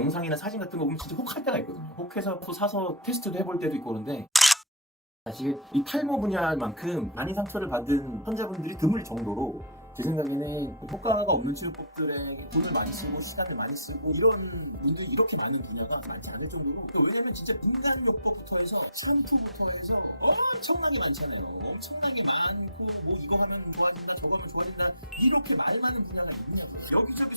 영상이나 사진 같은 거 보면 진짜 혹할 때가 있거든요. 혹해서 또 사서 테스트도 해볼 때도 있고 그런데 사실 이 탈모 분야만큼 많이 상처를 받은 환자분들이 드물 정도로 제 생각에는 효과가 없는 치료법들에 돈을 많이 쓰고 시간을 많이 쓰고 이런 분들이 이렇게 많은 분야가 많지 않을 정도로 왜냐면 진짜 민간요법부터 해서 샴푸부터 해서 엄청나게 많잖아요 엄청나게 많고 뭐 이거 하면 좋아진다 저거 하면 좋아진다 이렇게 말 많은 분야가 있냐고 여기저기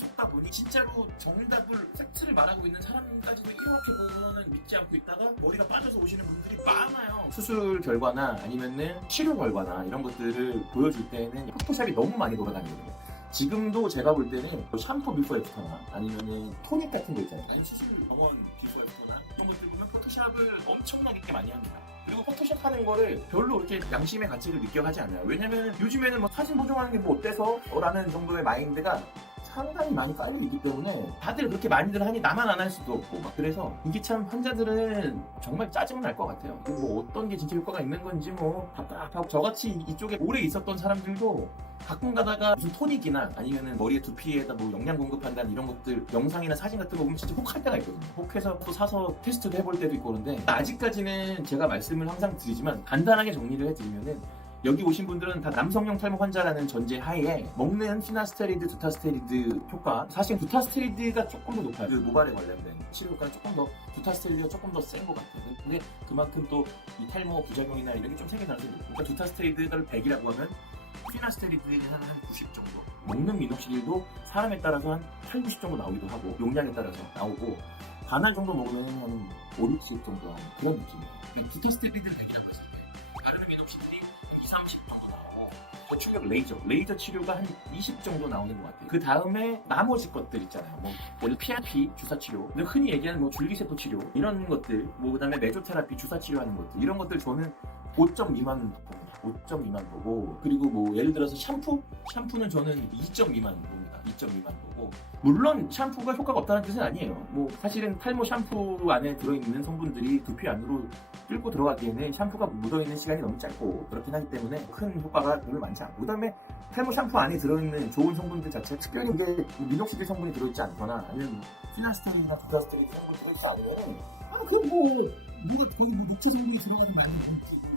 진짜로 정답을 팩트를 말하고 있는 사람까지도 이렇게 보면은 믿지 않고 있다가 머리가 빠져서 오시는 분들이 많아요 수술 결과나 아니면은 치료 결과나 이런 것들을 보여줄 때는 포토샵이 너무 많이 돌아다니거든요 지금도 제가 볼 때는 뭐 샴푸 비포 애프터나 아니면은 토닉 같은 거 있잖아요 아니 수술 병원 비포 애프터나 이런 것들 보면 포토샵을 엄청나게 많이 합니다 그리고 포토샵 하는 거를 별로 그렇게 양심의 가치를 느껴 하지 않아요. 왜냐면 요즘에는 뭐 사진 보정하는 게 뭐 어때서? 라는 정도의 마인드가 상당히 많이 깔려 있기 때문에 다들 그렇게 많이들 하니 나만 안 할 수도 없고 막 그래서 이게 참 환자들은 정말 짜증 날 것 같아요. 뭐 어떤 게 진짜 효과가 있는 건지 뭐 답답하고 저같이 이쪽에 오래 있었던 사람들도 가끔 가다가 무슨 토닉이나 아니면은 머리에 두피에다 뭐 영양 공급한다는 이런 것들 영상이나 사진 같은 거 보면 진짜 혹할 때가 있거든요. 혹해서 또 사서 테스트도 해볼 때도 있고 그런데 아직까지는 제가 말씀을 항상 드리지만 간단하게 정리를 해드리면은 여기 오신 분들은 다 남성형 탈모 환자라는 전제 하에 먹는 피나스테리드, 두타스테리드 효과 사실 두타스테리드가 조금 더 높아요. 그 모발에 관련된 치료 효과는 조금 더 두타스테리드가 조금 더 센 것 같아요. 근데 그만큼 또 이 탈모 부작용이나 이런 게 좀 생길 가능성이 높고 그러니까 두타스테리드를 100이라고 하면 피나스테리드는 한, 한90 정도 먹는 미녹시딜도 사람에 따라서 한 8, 90 정도 나오기도 하고 용량에 따라서 나오고 반알 정도 먹으면 한 5, 60 정도 나오는 그런 느낌이에요. 두타스테리드는 100이라고 했을 때 30 정도 나오고. 고출력 레이저, 레이저 치료가 한 20 정도 나오는 것 같아요. 그 다음에 나머지 것들 있잖아요. 뭐 예를 PRP 주사 치료, 흔히 얘기하는 뭐 줄기세포 치료. 이런 것들, 뭐 그다음에 메조테라피 주사 치료하는 것들. 이런 것들 저는 5점 미만 봅니다. 5점 미만 보고. 그리고 뭐 예를 들어서 샴푸, 샴푸는 저는 2점 미만 보고. 2.2만 보고 물론 샴푸가 효과가 없다는 뜻은 아니에요. 뭐 사실은 탈모 샴푸 안에 들어있는 성분들이 두피 안으로 뚫고 들어가기에는 샴푸가 묻어있는 시간이 너무 짧고 그렇긴 하기 때문에 큰 효과가 별로 많지 않고 그다음에 탈모 샴푸 안에 들어있는 좋은 성분들 자체가 특별히 이게 뭐 미녹시딜 성분이 들어있지 않거나 아니면 피나스테린이나 도다스테린 성분이 들어있지 않으면 아 그건 뭐 뭔가 거기 뭐 녹차 성분이 들어가는 많이 있지